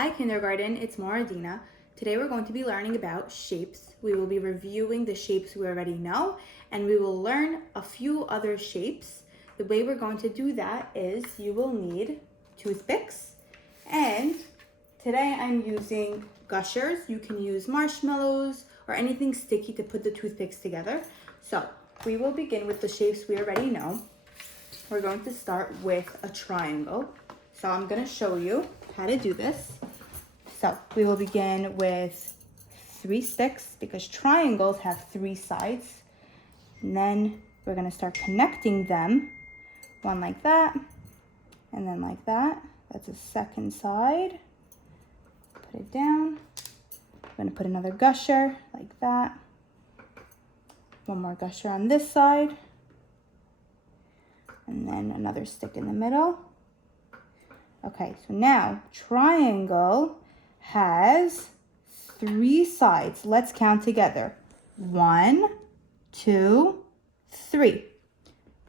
Hi kindergarten, it's Morah Adina. Today we're going to be learning about shapes. We will be reviewing the shapes we already know and we will learn a few other shapes. The way we're going to do that is you will need toothpicks, and today I'm using gushers. You can use marshmallows or anything sticky to put the toothpicks together. So we will begin with the shapes we already know. We're going to start with a triangle. So I'm going to show you how to do this. So we will begin with 3 sticks because triangles have 3 sides. And then we're going to start connecting them. One like that, and then like that. That's a second side. Put it down. I'm going to put another gusher like that. One more gusher on this side. And then another stick in the middle. Okay, so now triangle has 3 sides. Let's count together. 1, 2, 3.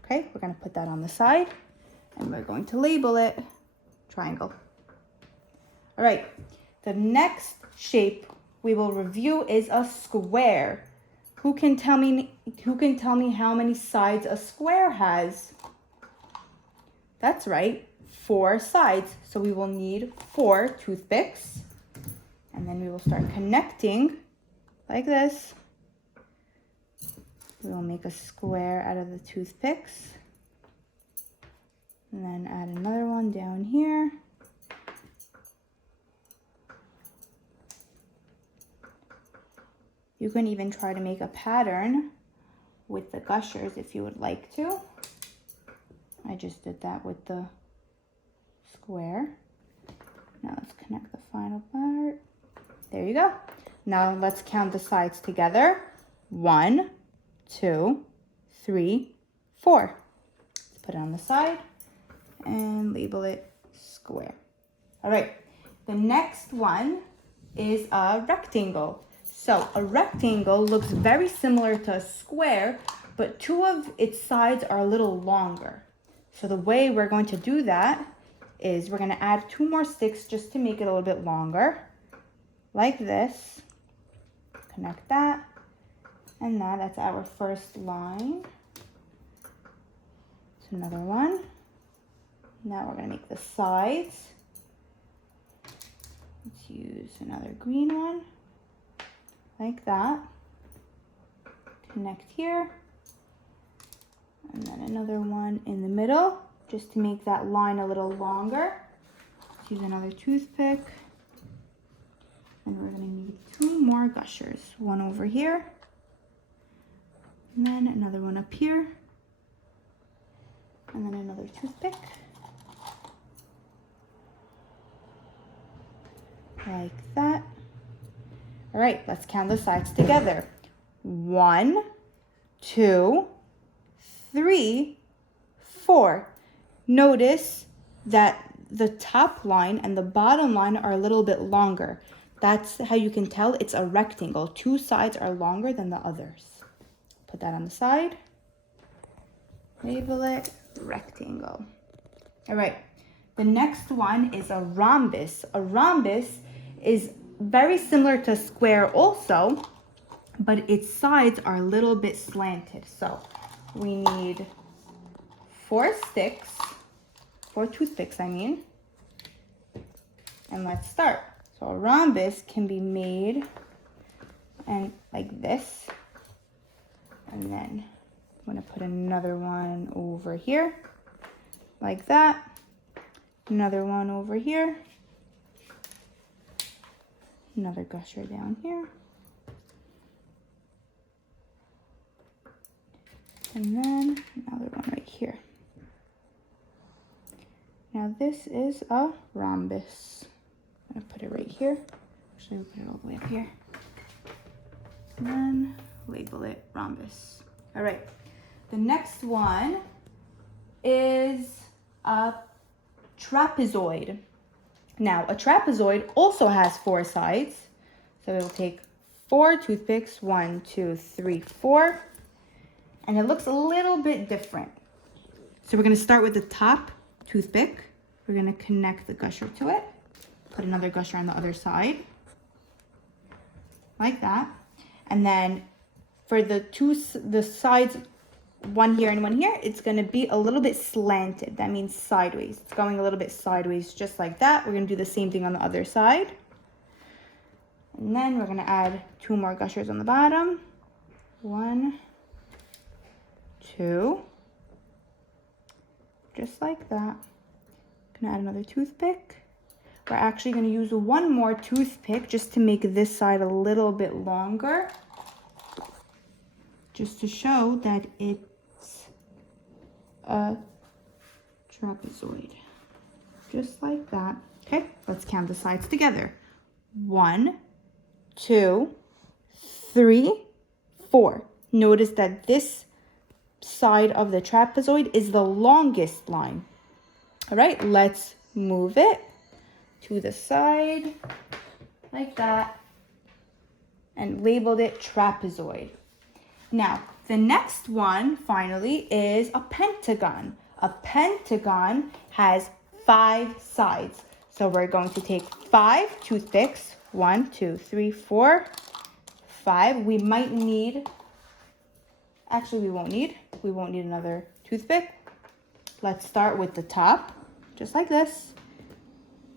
Okay, we're going to put that on the side and we're going to label it triangle. All right, the next shape we will review is a square. Who can tell me how many sides a square has? That's right, 4 sides. So we will need 4 toothpicks. And then we will start connecting like this. We will make a square out of the toothpicks. And then add another one down here. You can even try to make a pattern with the gushers if you would like to. I just did that with the square. Now let's connect the final part. There you go. Now let's count the sides together. 1, 2, 3, 4. Let's put it on the side and label it square. All right, the next one is a rectangle. So a rectangle looks very similar to a square, but 2 of its sides are a little longer. So the way we're going to do that is we're going to add 2 more sticks just to make it a little bit longer, like this. Connect that, and now that's our first line. It's another one. Now we're going to make the sides. Let's use another green one, like that. Connect here. And then another one in the middle, just to make that line a little longer. Let's use another toothpick. And we're going to need 2 more gushers. One over here. And then another one up here. And then another toothpick. Like that. All right, let's count the sides together. 1, 2, 3, 4. Notice that the top line and the bottom line are a little bit longer. That's how you can tell it's a rectangle. 2 sides are longer than the others. Put that on the side. Label it rectangle. All right, the next one is a rhombus. A rhombus is very similar to a square also, but its sides are a little bit slanted. So we need 4 sticks, 4 toothpicks, I mean. And let's start. So a rhombus can be made and like this. And then I'm going to put another one over here, like that. Another one over here. Another gusher down here. And then another one right here. Now this is a rhombus. I'm going to put it right here. Actually, we'll put it all the way up here. And then label it rhombus. All right. The next one is a trapezoid. Now, a trapezoid also has 4 sides. So we'll take 4 toothpicks. 1, 2, 3, 4. And it looks a little bit different. So we're going to start with the top toothpick. We're going to connect the gusher to it. Put another gusher on the other side, like that. And then for the sides, one here and one here, it's gonna be a little bit slanted. That means sideways. It's going a little bit sideways, just like that. We're gonna do the same thing on the other side. And then we're gonna add 2 more gushers on the bottom. 1, 2, just like that. Gonna add another toothpick. We're actually gonna use 1 more toothpick just to make this side a little bit longer, just to show that it's a trapezoid, just like that. Okay, let's count the sides together. 1, 2, 3, 4. Notice that this side of the trapezoid is the longest line. All right, let's move it to the side like that and labeled it trapezoid. Now, the next one finally is a pentagon. A pentagon has 5 sides. So we're going to take 5 toothpicks. 1, 2, 3, 4, 5. We might need, actually we won't need another toothpick. Let's start with the top, just like this.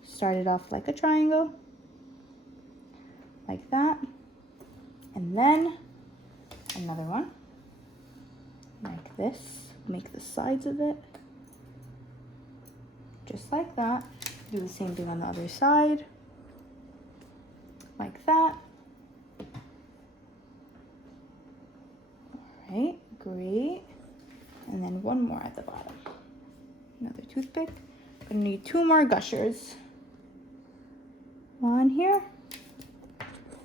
Start it off like a triangle, like that. And then another one, like this. Make the sides of it, just like that. Do the same thing on the other side, like that. All right, great. And then 1 more at the bottom. Another toothpick. Gonna need 2 more gushers. 1 here,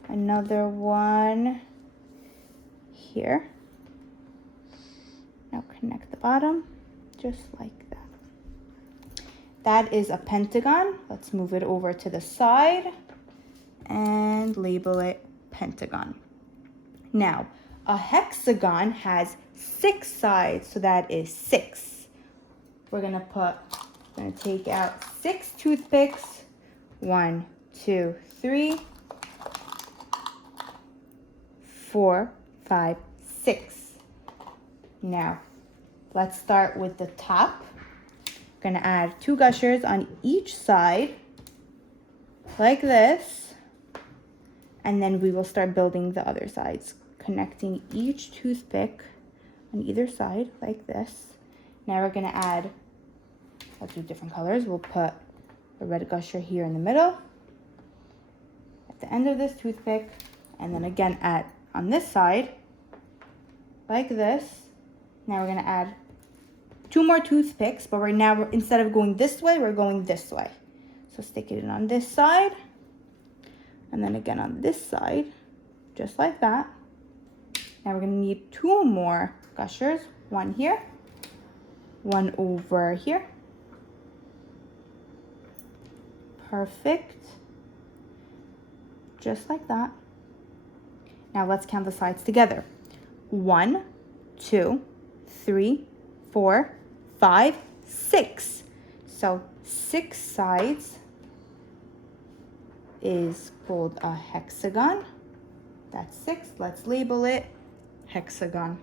another one here. Now connect the bottom, just like that. That is a pentagon. Let's move it over to the side and label it Pentagon. Now, a hexagon has 6 sides, so that is 6. We're gonna take out 6 toothpicks. 1, 2, 3, 4, 5, 6. Now, let's start with the top. We're gonna add 2 gushers on each side, like this. And then we will start building the other sides, connecting each toothpick on either side, like this. Now we're gonna add, let's do different colors. We'll put a red gusher here in the middle, at the end of this toothpick, and then again on this side, like this. Now we're gonna add 2 more toothpicks, but right now, instead of going this way, we're going this way. So stick it in on this side, and then again on this side, just like that. Now we're gonna need 2 more gushers, 1 here, 1 over here. Perfect, just like that. Now let's count the sides together. 1, 2, 3, 4, 5, 6. So 6 sides is called a hexagon. That's 6. Let's label it hexagon.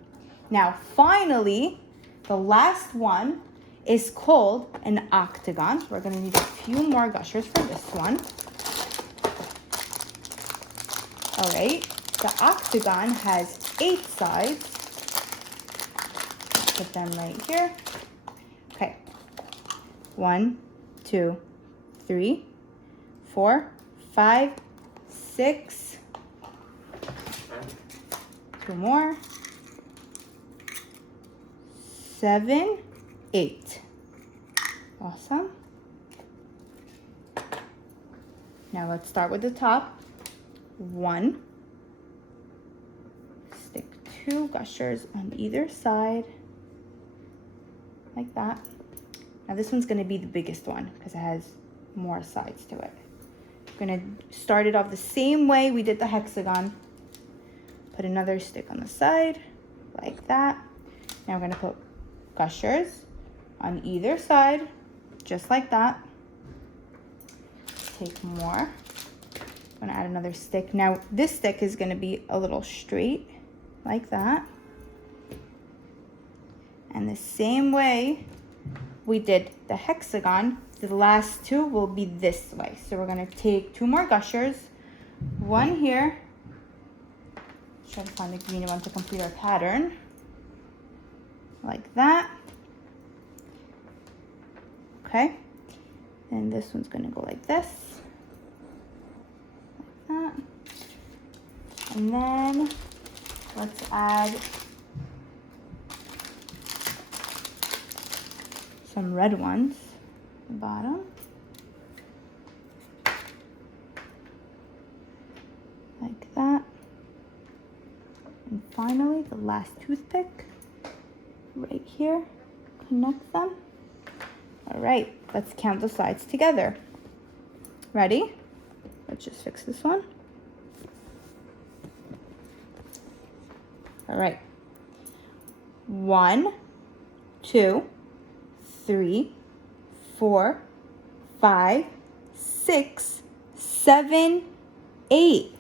Now finally, the last one is called an octagon. We're going to need a few more gushers for this one. All right, the octagon has 8 sides. Put them right here. Okay, 1, 2, 3, 4, 5, 6. 2 more. 7, 8. Awesome. Now let's start with the top. 1. Stick 2 gushers on either side, like that. Now this one's going to be the biggest one because it has more sides to it. We're going to start it off the same way we did the hexagon. Put another stick on the side, like that. Now we're going to put gushers on either side, just like that. take more. I'm gonna add another stick. Now this stick is gonna be a little straight, like that. And the same way we did the hexagon, the last two will be this way. So we're gonna take 2 more gushers, one here. Try to find the green one to complete our pattern. Like that. Okay. And this one's gonna go like this. Like that. And then let's add some red ones at the bottom. Like that. And finally, the last toothpick right here. Connect them. All right, let's count the sides together. Ready? Let's just fix this one. All right. 1, 2, 3, 4, 5, 6, 7, 8.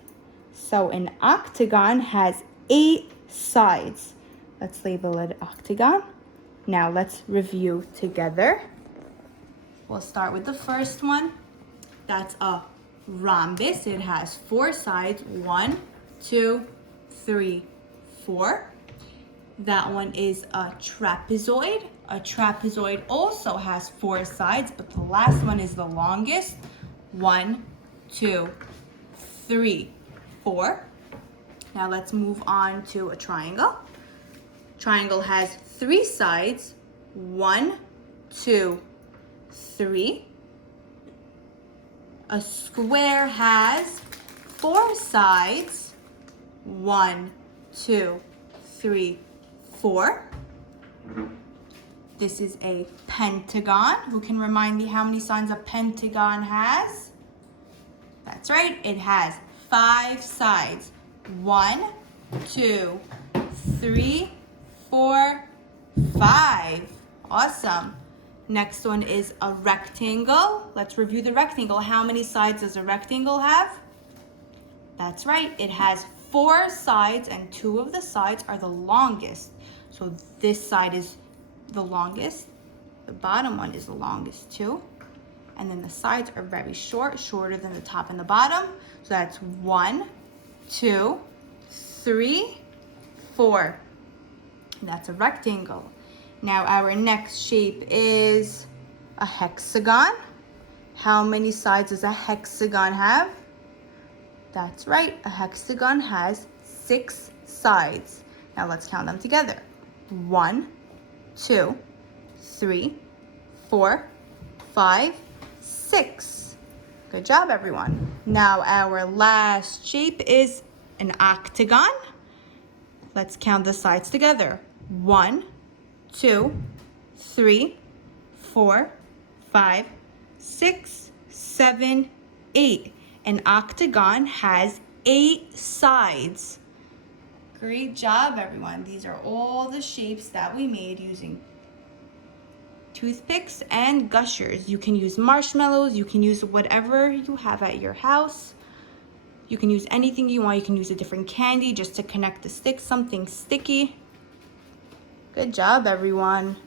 So an octagon has 8 sides. Let's label it octagon. Now let's review together. We'll start with the first one. That's a rhombus. It has 4 sides. 1, 2, 3, 4. That one is a trapezoid. A trapezoid also has 4 sides, but the last one is the longest. 1, 2, 3, 4. Now let's move on to a triangle. Triangle has 3 sides. 1, 2, 3. A square has 4 sides. 1, 2, 3, 4. This is a pentagon. Who can remind me how many sides a pentagon has? That's right, it has 5 sides. 1, 2, 3, 4, 5. Awesome. Next one is a rectangle. Let's review the rectangle. How many sides does a rectangle have? That's right, it has 4 sides, and 2 of the sides are the longest. So this side is the longest. The bottom one is the longest too. And then the sides are very short, shorter than the top and the bottom. So that's 1, 2, 3, 4. And that's a rectangle. Now our next shape is a hexagon. How many sides does a hexagon have? That's right, a hexagon has 6 sides. Now let's count them together. 1, 2, 3, 4, 5, 6. Good job, everyone. Now our last shape is an octagon. Let's count the sides together. 1, 2, 3, 4, 5, 6, 7, 8. An octagon has 8 sides. Great job, everyone. These are all the shapes that we made using toothpicks and gushers. You can use marshmallows. You can use whatever you have at your house. You can use anything you want. You can use a different candy just to connect the sticks, something sticky. Good job, everyone.